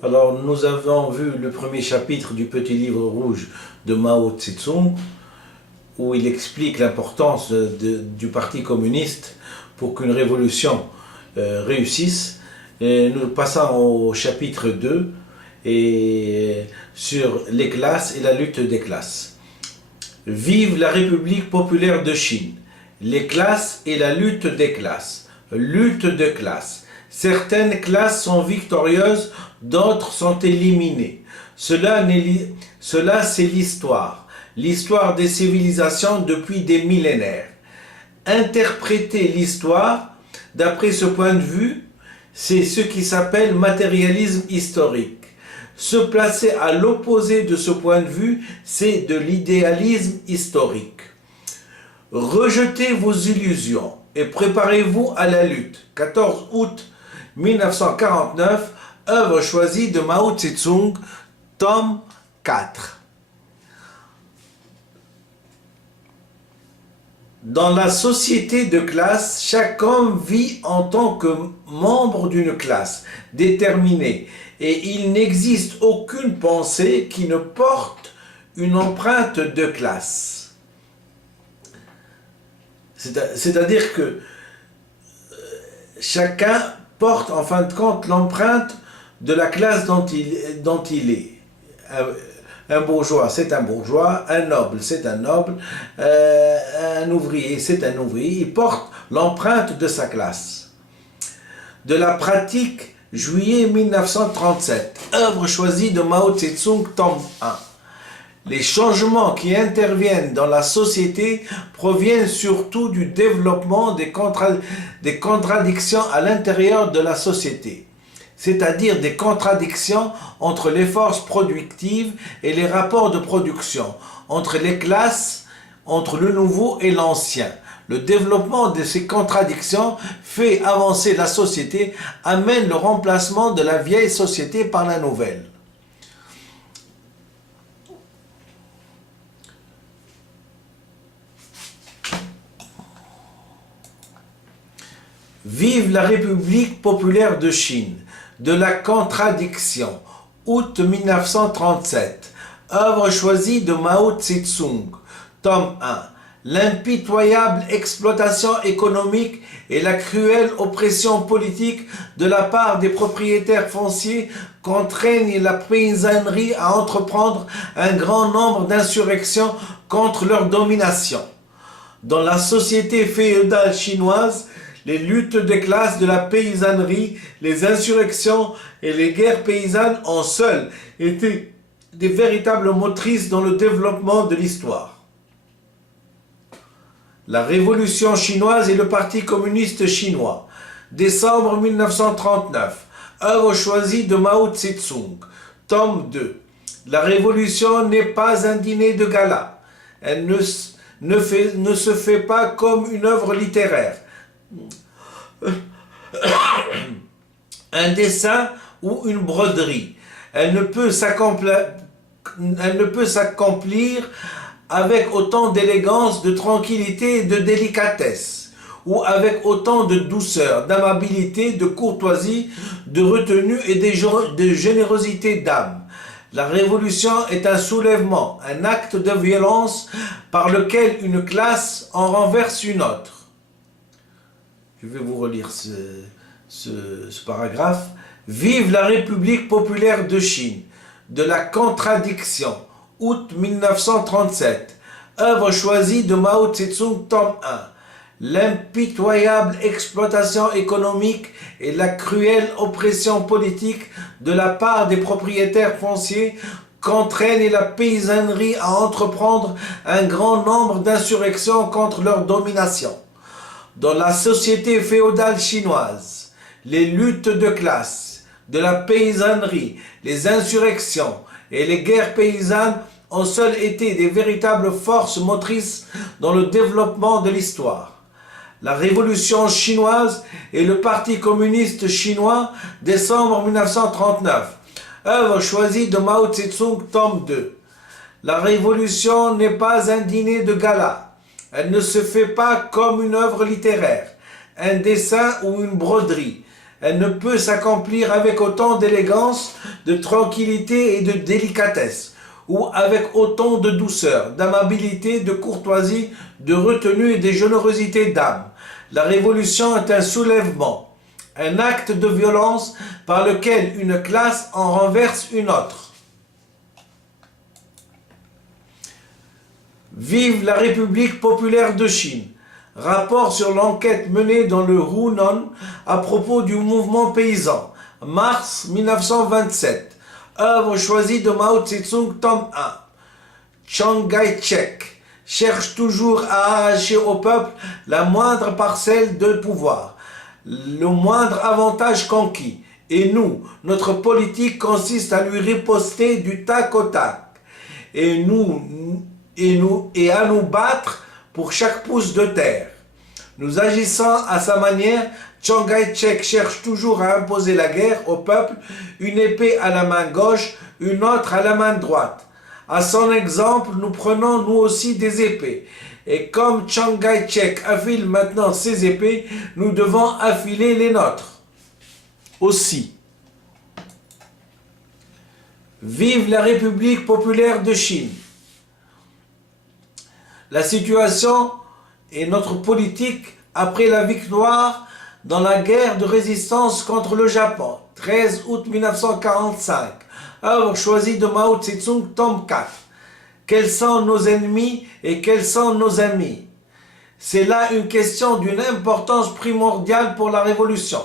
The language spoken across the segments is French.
Alors, nous avons vu le premier chapitre du petit livre rouge de Mao Tse-tung, où il explique l'importance du Parti communiste pour qu'une révolution réussisse. Et nous passons au chapitre 2 et sur les classes et la lutte des classes. Vive la République populaire de Chine. Les classes et la lutte des classes. Lutte de classes. Certaines classes sont victorieuses, d'autres sont éliminées. Cela, c'est l'histoire. L'histoire des civilisations depuis des millénaires. Interpréter l'histoire, d'après ce point de vue, c'est ce qui s'appelle matérialisme historique. Se placer à l'opposé de ce point de vue, c'est de l'idéalisme historique. Rejetez vos illusions et préparez-vous à la lutte. 14 août 1949, œuvre choisie de Mao Tse-tung, tome 4. Dans la société de classe, chaque homme vit en tant que membre d'une classe déterminée et il n'existe aucune pensée qui ne porte une empreinte de classe. C'est-à-dire que chacun porte en fin de compte l'empreinte de la classe dont il est. Un bourgeois, c'est un bourgeois, un noble, c'est un noble, un ouvrier, c'est un ouvrier. Il porte l'empreinte de sa classe. De la pratique, juillet 1937, œuvre choisie de Mao Tse-tung, tome 1. Les changements qui interviennent dans la société proviennent surtout du développement des contradictions à l'intérieur de la société, c'est-à-dire des contradictions entre les forces productives et les rapports de production, entre les classes, entre le nouveau et l'ancien. Le développement de ces contradictions fait avancer la société, amène le remplacement de la vieille société par la nouvelle. Vive la République populaire de Chine, de la contradiction, août 1937, œuvre choisie de Mao Tse-tung, tome 1. L'impitoyable exploitation économique et la cruelle oppression politique de la part des propriétaires fonciers contraignent la paysannerie à entreprendre un grand nombre d'insurrections contre leur domination. Dans la société féodale chinoise, les luttes des classes de la paysannerie, les insurrections et les guerres paysannes ont seules été des véritables motrices dans le développement de l'histoire. La Révolution chinoise et le Parti communiste chinois, décembre 1939, œuvre choisie de Mao Tse-tung, tome 2. La Révolution n'est pas un dîner de gala. Elle ne se fait pas comme une œuvre littéraire, un dessin ou une broderie. Elle ne peut s'accomplir avec autant d'élégance, de tranquillité et de délicatesse, ou avec autant de douceur, d'amabilité, de courtoisie, de retenue et de générosité d'âme. La révolution est un soulèvement, un acte de violence par lequel une classe en renverse une autre. Je vais vous relire ce paragraphe. Vive la République populaire de Chine, de la contradiction, août 1937, œuvre choisie de Mao Tse-tung, tome 1. L'impitoyable exploitation économique et la cruelle oppression politique de la part des propriétaires fonciers contraignent la paysannerie à entreprendre un grand nombre d'insurrections contre leur domination. Dans la société féodale chinoise, les luttes de classe, de la paysannerie, les insurrections et les guerres paysannes ont seules été des véritables forces motrices dans le développement de l'histoire. La Révolution chinoise et le Parti communiste chinois, décembre 1939, œuvre choisie de Mao Tse-tung, tome 2. La Révolution n'est pas un dîner de gala. Elle ne se fait pas comme une œuvre littéraire, un dessin ou une broderie, Elle ne peut s'accomplir avec autant d'élégance, de tranquillité et de délicatesse, ou avec autant de douceur, d'amabilité, de courtoisie, de retenue et de générosité d'âme. La révolution est un soulèvement, un acte de violence par lequel une classe en renverse une autre. Vive la République populaire de Chine. Rapport sur l'enquête menée dans le Hunan à propos du mouvement paysan. Mars 1927. Œuvre choisie de Mao Tse-tung, tome 1. Chiang Kai-shek cherche toujours à arracher au peuple la moindre parcelle de pouvoir, le moindre avantage conquis. Et nous, notre politique consiste à lui riposter du tac au tac. Et à nous battre pour chaque pouce de terre. Nous agissant à sa manière, Chiang Kai-shek cherche toujours à imposer la guerre au peuple, une épée à la main gauche, une autre à la main droite. À son exemple, nous prenons nous aussi des épées. Et comme Chiang Kai-shek affile maintenant ses épées, nous devons affiler les nôtres. Aussi. Vive la République populaire de Chine. La situation et notre politique après la victoire dans la guerre de résistance contre le Japon, 13 août 1945, œuvre choisie de Mao Tse-tung, tome 4. Quels sont nos ennemis et quels sont nos amis? C'est là une question d'une importance primordiale pour la révolution.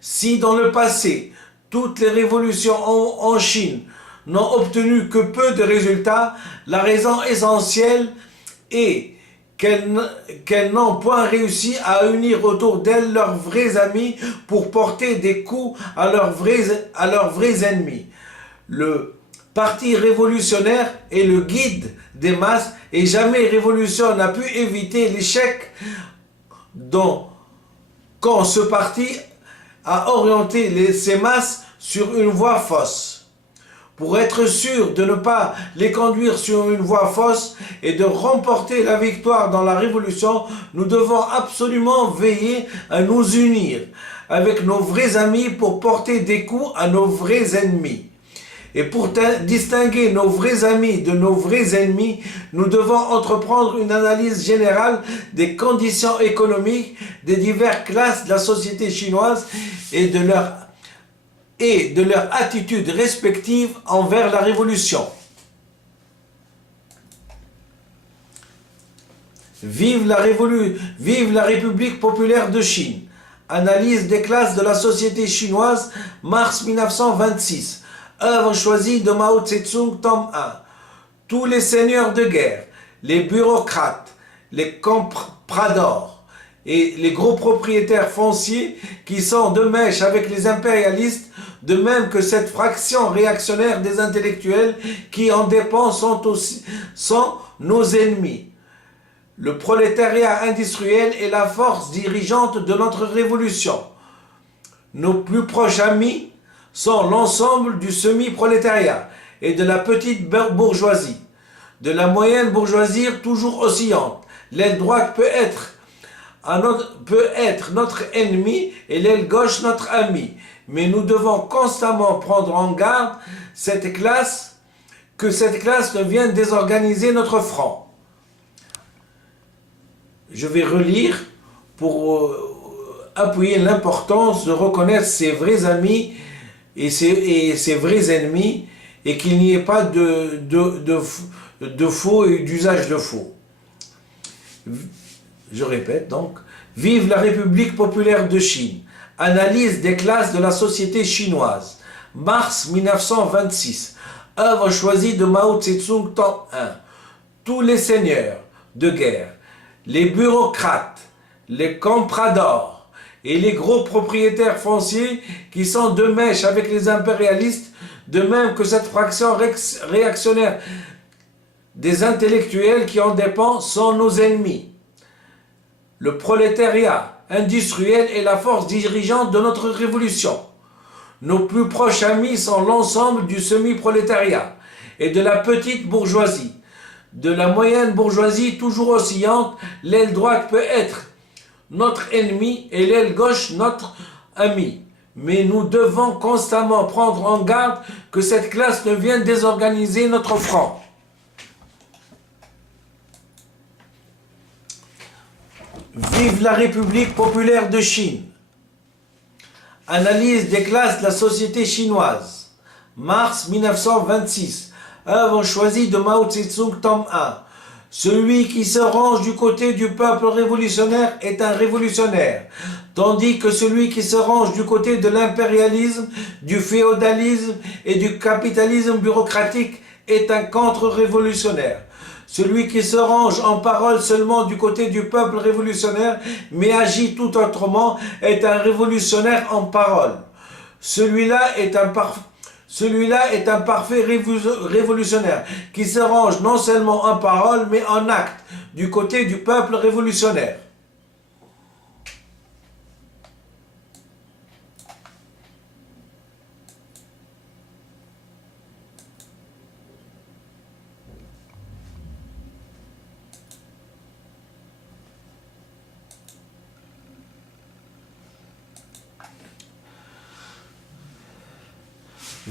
Si dans le passé, toutes les révolutions en Chine n'ont obtenu que peu de résultats, la raison essentielle est qu'elles n'ont point réussi à unir autour d'elles leurs vrais amis pour porter des coups à leurs vrais ennemis. Le parti révolutionnaire est le guide des masses et jamais révolution n'a pu éviter l'échec quand ce parti a orienté ces masses sur une voie fausse. Pour être sûr de ne pas les conduire sur une voie fausse et de remporter la victoire dans la révolution, nous devons absolument veiller à nous unir avec nos vrais amis pour porter des coups à nos vrais ennemis. Et pour distinguer nos vrais amis de nos vrais ennemis, nous devons entreprendre une analyse générale des conditions économiques des diverses classes de la société chinoise et de leur attitude respective envers la révolution. Vive la République populaire de Chine. Analyse des classes de la société chinoise, mars 1926. Œuvre choisie de Mao Tse-tung, tome 1. Tous les seigneurs de guerre, les bureaucrates, les compradors et les gros propriétaires fonciers qui sont de mèche avec les impérialistes, de même que cette fraction réactionnaire des intellectuels qui en dépend sont nos ennemis. Le prolétariat industriel est la force dirigeante de notre révolution. Nos plus proches amis sont l'ensemble du semi-prolétariat et de la petite bourgeoisie, de la moyenne bourgeoisie toujours oscillante. L'aile droite peut être notre ennemi et l'aile gauche notre ami. Mais nous devons constamment prendre en garde que cette classe ne vienne désorganiser notre front. Je vais relire pour appuyer l'importance de reconnaître ses vrais amis et ses vrais ennemis et qu'il n'y ait pas de faux et d'usage de faux. Je répète donc, vive la République populaire de Chine. Analyse des classes de la société chinoise. Mars 1926. Œuvre choisie de Mao Tse-tung, tome 1. Tous les seigneurs de guerre, les bureaucrates, les compradors et les gros propriétaires fonciers qui sont de mèche avec les impérialistes, de même que cette fraction réactionnaire des intellectuels qui en dépendent, sont nos ennemis. Le prolétariat industriel est la force dirigeante de notre révolution. Nos plus proches amis sont l'ensemble du semi-prolétariat et de la petite bourgeoisie. De la moyenne bourgeoisie toujours oscillante, l'aile droite peut être notre ennemi et l'aile gauche notre ami. mais nous devons constamment prendre en garde que cette classe ne vienne désorganiser notre front. Vive la République populaire de Chine. Analyse des classes de la société chinoise. Mars 1926. Œuvre choisie de Mao Tse-tung, tome 1. Celui qui se range du côté du peuple révolutionnaire est un révolutionnaire, tandis que celui qui se range du côté de l'impérialisme, du féodalisme et du capitalisme bureaucratique est un contre-révolutionnaire. Celui qui se range en parole seulement du côté du peuple révolutionnaire, mais agit tout autrement, est un révolutionnaire en parole. Celui-là est un parfait révolutionnaire, qui se range non seulement en parole, mais en acte, du côté du peuple révolutionnaire.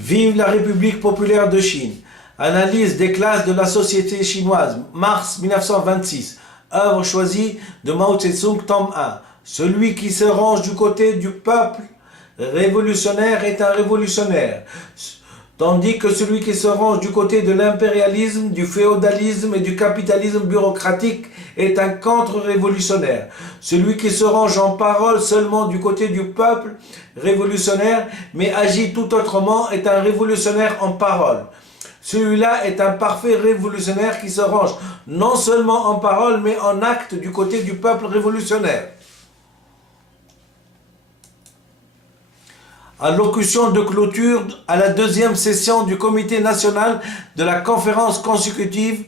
Vive la République populaire de Chine. Analyse des classes de la société chinoise. Mars 1926. Œuvre choisie de Mao Tse-tung, tome 1. Celui qui se range du côté du peuple révolutionnaire est un révolutionnaire, tandis que celui qui se range du côté de l'impérialisme, du féodalisme et du capitalisme bureaucratique est un contre-révolutionnaire. Celui qui se range en parole seulement du côté du peuple révolutionnaire, mais agit tout autrement, est un révolutionnaire en parole. Celui-là est un parfait révolutionnaire qui se range non seulement en parole, mais en acte du côté du peuple révolutionnaire. Allocution de clôture à la deuxième session du Comité national de la conférence consultative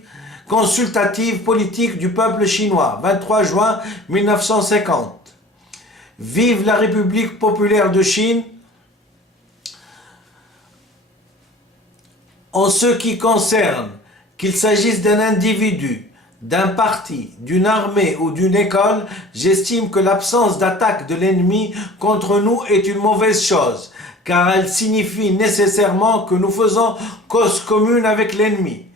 politique du peuple chinois, 23 juin 1950. Vive la République populaire de Chine. En ce qui concerne qu'il s'agisse d'un individu, d'un parti, d'une armée ou d'une école, j'estime que l'absence d'attaque de l'ennemi contre nous est une mauvaise chose, car elle signifie nécessairement que nous faisons cause commune avec l'ennemi.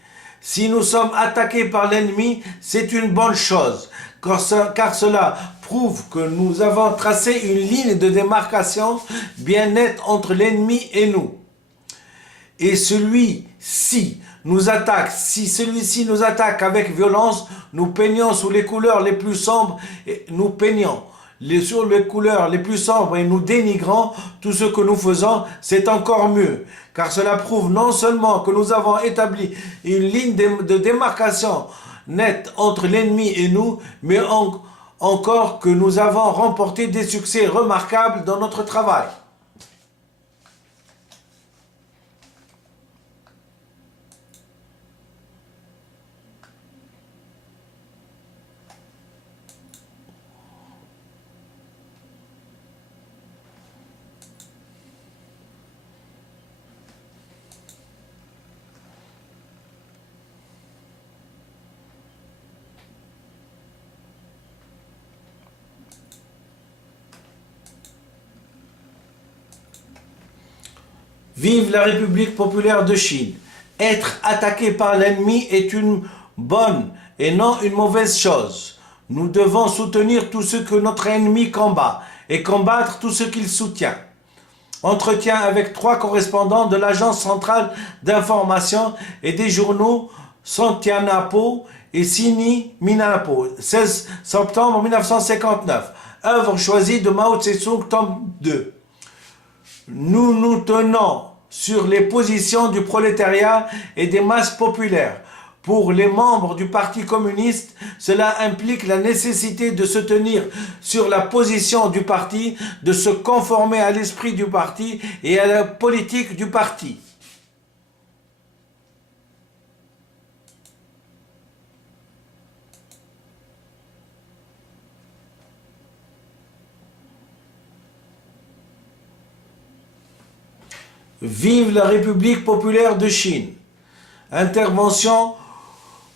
Si nous sommes attaqués par l'ennemi, c'est une bonne chose, car cela prouve que nous avons tracé une ligne de démarcation bien nette entre l'ennemi et nous. Et celui-ci nous attaque, si celui-ci nous attaque avec violence, nous peignons sous les couleurs les plus sombres, et nous peignons sur les couleurs les plus sombres et nous dénigrons tout ce que nous faisons, c'est encore mieux, car cela prouve non seulement que nous avons établi une ligne de démarcation nette entre l'ennemi et nous, mais encore que nous avons remporté des succès remarquables dans notre travail. Vive la République populaire de Chine. Être attaqué par l'ennemi est une bonne et non une mauvaise chose. Nous devons soutenir tout ce que notre ennemi combat et combattre tout ce qu'il soutient. Entretien avec 3 correspondants de l'Agence centrale d'information et des journaux Santianapo et Sini Minapo, 16 septembre 1959. Œuvre choisie de Mao Tse-tung, tome 2. Nous nous tenons sur les positions du prolétariat et des masses populaires. Pour les membres du Parti communiste, cela implique la nécessité de se tenir sur la position du parti, de se conformer à l'esprit du parti et à la politique du parti. Vive la République populaire de Chine. Intervention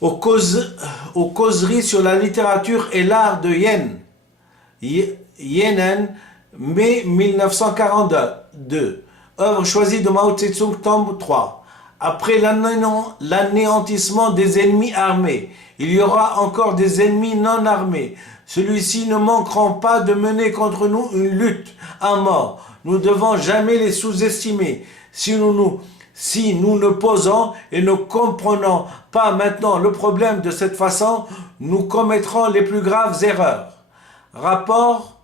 aux causeries sur la littérature et l'art de Yenen, mai 1942. Œuvre choisie de Mao Tse-tung, tome 3. Après l'anéantissement des ennemis armés, il y aura encore des ennemis non armés. Ceux-ci ne manqueront pas de mener contre nous une lutte à mort. Nous ne devons jamais les sous-estimer. Si nous ne posons et ne comprenons pas maintenant le problème de cette façon, nous commettrons les plus graves erreurs. Rapport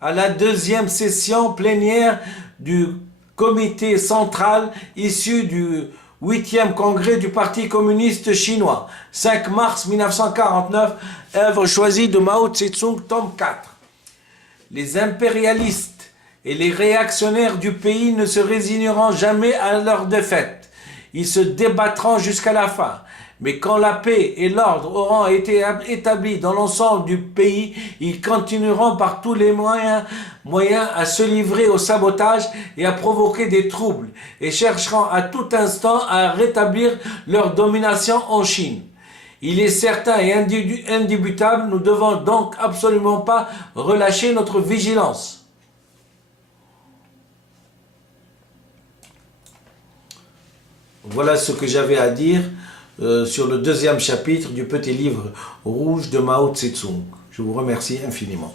à la deuxième session plénière du comité central issu du 8e congrès du Parti communiste chinois, 5 mars 1949, œuvre choisie de Mao Tse-tung, tome 4. Les impérialistes et les réactionnaires du pays ne se résigneront jamais à leur défaite. Ils se débattront jusqu'à la fin. Mais quand la paix et l'ordre auront été établis dans l'ensemble du pays, ils continueront par tous les moyens à se livrer au sabotage et à provoquer des troubles, et chercheront à tout instant à rétablir leur domination en Chine. Il est certain et indubitable, nous devons donc absolument pas relâcher notre vigilance. Voilà ce que j'avais à dire sur le deuxième chapitre du petit livre rouge de Mao Tse-tung. Je vous remercie infiniment.